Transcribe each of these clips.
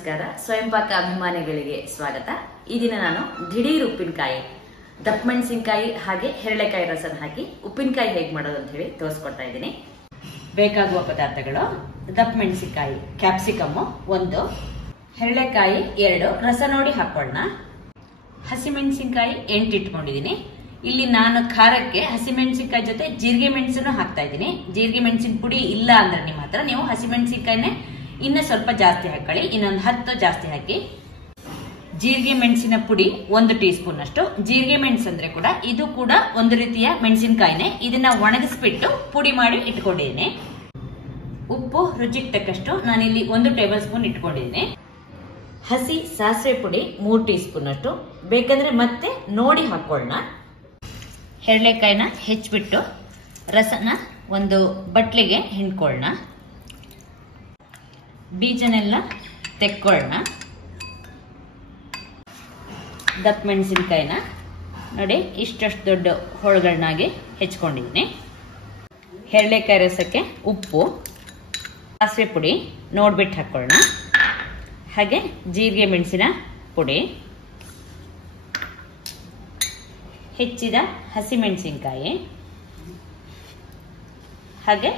ನಮಸ್ಕಾರ. ಸ್ವಯಂಪಾಕ ಅಭಿಮಾನಿಗಳಿಗೆ ಸ್ವಾಗತ. ಈ ದಿನ ನಾನು ದಿಢೀರ್ ಉಪ್ಪಿನಕಾಯಿ, ದಪ್ಪ ಮೆಣಸಿನಕಾಯಿ ಹಾಗೆ ಹೆರಳೆಕಾಯಿ ರಸನ ಹಾಕಿ ಉಪ್ಪಿನಕಾಯಿ ಹೇಗೆ ಮಾಡೋದು ಅಂತ ಹೇಳಿ ತೋರಿಸ್ಕೊಡ್ತಾ ಇದ್ದೀನಿ. ಬೇಕಾಗುವ ಪದಾರ್ಥಗಳು: ದಪ್ಪ ಮೆಣಸಿನಕಾಯಿ ಕ್ಯಾಪ್ಸಿಕಮ್ 1, ಹೆರಳೆಕಾಯಿ 2, ರಸ ನೋಡಿ ಹಾಕೊಳ್ಳೋಣ. ಹಸಿಮೆಣಸಿನಕಾಯಿ 8 ಇಟ್ಕೊಂಡಿದ್ದೀನಿ. ಇಲ್ಲಿ ನಾನು ಖಾರಕ್ಕೆ ಹಸಿಮೆಣಸಿನಕಾಯಿ ಜೊತೆ ಜೀರಿಗೆ ಮೆಣಸನ್ನು ಹಾಕ್ತಾ ಇದ್ದೀನಿ. ಜೀರಿಗೆ ಮೆಣಸಿನ ಪುಡಿ ಇಲ್ಲ ಅಂದ್ರೆ ನಿಮ್ಮ ಹತ್ರ ನೀವು ಹಸಿಮೆಣಸಿನಕಾಯಿನೇ ಇನ್ನೂ ಸ್ವಲ್ಪ ಜಾಸ್ತಿ ಹಾಕೊಳ್ಳಿ, ಇನ್ನೊಂದು 10 ಜಾಸ್ತಿ ಹಾಕಿ. ಜೀರಿಗೆ ಮೆಣಸಿನ ಪುಡಿ 1 ಟೀ ಸ್ಪೂನ್ ಅಷ್ಟು. ಜೀರಿಗೆ ಮೆಣಸು ಅಂದ್ರೆ ಕೂಡ ಇದು ಕೂಡ ಒಂದು ರೀತಿಯ ಮೆಣಸಿನಕಾಯಿನೇ. ಇದನ್ನ ಒಣಗಿಸ್ಬಿಟ್ಟು ಪುಡಿ ಮಾಡಿ ಇಟ್ಕೊಂಡಿದ್ದೀನಿ. ಉಪ್ಪು ರುಚಿಗೆ ತಕ್ಕಷ್ಟು ನಾನಿಲ್ಲಿ 1 ಟೇಬಲ್ ಸ್ಪೂನ್ ಇಟ್ಕೊಂಡಿದ್ದೀನಿ. ಹಸಿ ಸಾಸಿವೆ ಪುಡಿ 3 ಟೀ ಸ್ಪೂನ್ ಅಷ್ಟು. ಬೇಕಂದ್ರೆ ಮತ್ತೆ ನೋಡಿ ಹಾಕೊಳ್ಳೋಣ. ಹೆರಳೆಕಾಯಿನ ಹೆಚ್ಚಿಬಿಟ್ಟು ರಸನ ಒಂದು ಬಟ್ಲಿಗೆ ಹಿಂಡ್ಕೊಳ್ಳೋಣ. ಬೀಜನೆಲ್ಲ ತೆಕ್ಕೊಳ್ಳೋಣ. ದಪ್ಪ ಮೆಣಸಿನಕಾಯಿನ ನೋಡಿ ಇಷ್ಟಷ್ಟು ದೊಡ್ಡ ಹೋಳುಗಳನ್ನಾಗಿ ಹೆಚ್ಕೊಂಡಿದ್ದೀನಿ. ಹೆರಳೆಕಾಯಿ ರಸಕ್ಕೆ ಉಪ್ಪು, ಸಾಸಿವೆ ಪುಡಿ ನೋಡ್ಬಿಟ್ಟು ಹಾಕೊಳ್ಳೋಣ. ಹಾಗೆ ಜೀರಿಗೆ ಮೆಣಸಿನ ಪುಡಿ, ಹೆಚ್ಚಿದ ಹಸಿಮೆಣಸಿನಕಾಯಿ, ಹಾಗೆ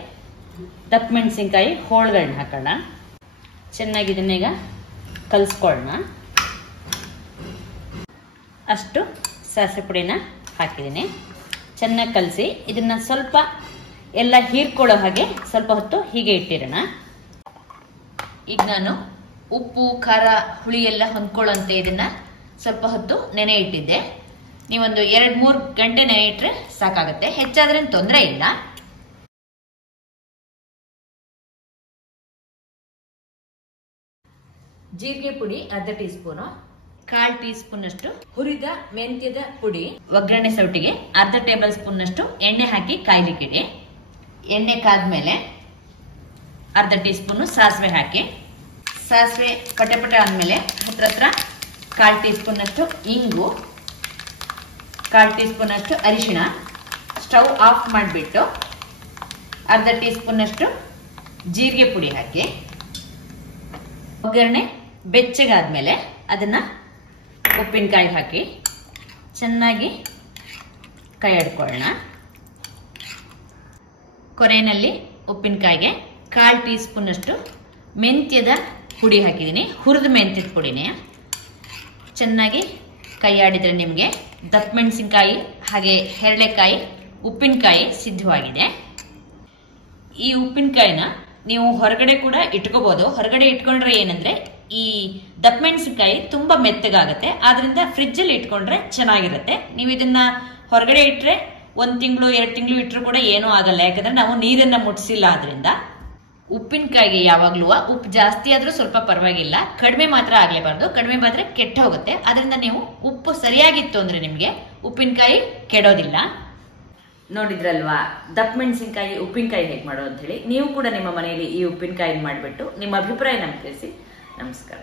ದಪ್ಪ ಮೆಣಸಿನಕಾಯಿ ಹೋಳುಗಳನ್ನ ಹಾಕೋಣ. ಚೆನ್ನಾಗಿ ಇದನ್ನೀಗ ಕಲಿಸ್ಕೊಳ್ಳೋಣ. ಅಷ್ಟು ಸಾಸಿವೆ ಪುಡಿನ ಹಾಕಿದ್ದೀನಿ. ಚೆನ್ನಾಗಿ ಕಲಸಿ ಇದನ್ನ ಸ್ವಲ್ಪ ಎಲ್ಲ ಹೀರ್ಕೊಳ್ಳೋ ಹಾಗೆ ಸ್ವಲ್ಪ ಹೊತ್ತು ಹೀಗೆ ಇಟ್ಟಿರೋಣ. ಈಗ ನಾನು ಉಪ್ಪು, ಖಾರ, ಹುಳಿ ಎಲ್ಲ ಹೊಂದ್ಕೊಳ್ಳೋಂತೆ ಇದನ್ನ ಸ್ವಲ್ಪ ಹೊತ್ತು ನೆನೆ ಇಟ್ಟಿದ್ದೆ. ನೀವೊಂದು 2-3 ಗಂಟೆ ನೆನೆ ಇಟ್ರೆ ಸಾಕಾಗುತ್ತೆ, ಹೆಚ್ಚಾದ್ರೆ ತೊಂದರೆ ಇಲ್ಲ. ಜೀರಿಗೆ ಪುಡಿ 1/2 ಟೀ ಸ್ಪೂನು, 1/4 ಟೀ ಸ್ಪೂನ್ ಅಷ್ಟು ಹುರಿದ ಮೆಂತ್ಯದ ಪುಡಿ, ಒಗ್ಗರಣೆ ಸೌಟಿಗೆ 1/2 ಟೇಬಲ್ ಸ್ಪೂನ್ ಅಷ್ಟು ಎಣ್ಣೆ ಹಾಕಿ ಕಾಯ್ಲಿಕ್ಕಿಡಿ. ಎಣ್ಣೆ ಕಾದ್ಮೇಲೆ 1/2 ಟೀ ಸ್ಪೂನ್ ಸಾಸಿವೆ ಹಾಕಿ. ಸಾಸಿವೆ ಪಟಪಟ ಆದ್ಮೇಲೆ ಹತ್ರ 1/4 ಟೀ ಸ್ಪೂನ್ ಅಷ್ಟು ಇಂಗು, 1/4 ಟೀ ಸ್ಪೂನ್ ಅಷ್ಟು ಅರಿಶಿಣ. ಸ್ಟವ್ ಆಫ್ ಮಾಡಿಬಿಟ್ಟು 1/2 ಟೀ ಸ್ಪೂನ್ ಅಷ್ಟು ಜೀರಿಗೆ ಪುಡಿ ಹಾಕಿ. ಒಗ್ಗರಣೆ ಬೆಚ್ಚಗಾದ್ಮೇಲೆ ಅದನ್ನ ಉಪ್ಪಿನಕಾಯಿ ಹಾಕಿ ಚೆನ್ನಾಗಿ ಕೈ ಆಡ್ಕೊಳ್ಳೋಣ. ಕೊರೆಯಲ್ಲಿ ಉಪ್ಪಿನಕಾಯಿಗೆ 1/4 ಟೀ ಸ್ಪೂನ್ ಅಷ್ಟು ಮೆಂತ್ಯದ ಪುಡಿ ಹಾಕಿದ್ದೀನಿ. ಹುರಿದ ಮೆಂತ್ಯದ ಪುಡಿನೇ. ಚೆನ್ನಾಗಿ ಕೈ ಆಡಿದ್ರೆ ನಿಮಗೆ ದಪ್ಪ ಮೆಣಸಿನಕಾಯಿ ಹಾಗೆ ಹೆರಳೆಕಾಯಿ ಉಪ್ಪಿನಕಾಯಿ ಸಿದ್ಧವಾಗಿದೆ. ಈ ಉಪ್ಪಿನಕಾಯಿನ ನೀವು ಹೊರಗಡೆ ಕೂಡ ಇಟ್ಕೋಬಹುದು. ಹೊರಗಡೆ ಇಟ್ಕೊಂಡ್ರೆ ಏನಂದ್ರೆ ಈ ದಪ್ಪ ಮೆಣಸಿನಕಾಯಿ ತುಂಬಾ ಮೆತ್ತಗಾಗುತ್ತೆ. ಆದ್ರಿಂದ ಫ್ರಿಜ್ ಅಲ್ಲಿ ಇಟ್ಕೊಂಡ್ರೆ ಚೆನ್ನಾಗಿರುತ್ತೆ. ನೀವು ಇದನ್ನ ಹೊರಗಡೆ ಇಟ್ರೆ 1 ತಿಂಗಳು 2 ತಿಂಗಳು ಇಟ್ಟರು ಕೂಡ ಏನೂ ಆಗಲ್ಲ, ಯಾಕಂದ್ರೆ ನಾವು ನೀರನ್ನ ಮುಟ್ಸಿಲ್ಲ. ಆದ್ರಿಂದ ಉಪ್ಪಿನಕಾಯಿಗೆ ಯಾವಾಗ್ಲೂ ಉಪ್ಪು ಜಾಸ್ತಿ ಆದ್ರೂ ಸ್ವಲ್ಪ ಪರವಾಗಿಲ್ಲ, ಕಡಿಮೆ ಮಾತ್ರ ಆಗ್ಲೇಬಾರ್ದು. ಕಡಿಮೆ ಮಾತ್ರ ಕೆಟ್ಟ ಹೋಗುತ್ತೆ. ಅದರಿಂದ ನೀವು ಉಪ್ಪು ಸರಿಯಾಗಿತ್ತು ಅಂದ್ರೆ ನಿಮ್ಗೆ ಉಪ್ಪಿನಕಾಯಿ ಕೆಡೋದಿಲ್ಲ. ನೋಡಿದ್ರಲ್ವಾ ದಪ್ಪ ಮೆಣಸಿನಕಾಯಿ ಉಪ್ಪಿನಕಾಯಿ ಹೇಗೆ ಮಾಡೋದು ಅಂತ ಹೇಳಿ. ನೀವು ಕೂಡ ನಿಮ್ಮ ಮನೆಯಲ್ಲಿ ಈ ಉಪ್ಪಿನಕಾಯಿ ಮಾಡಿಬಿಟ್ಟು ನಿಮ್ಮ ಅಭಿಪ್ರಾಯ ನಮ್ಗೆ ತಿಳಿಸಿ. ನಮಸ್ಕಾರ.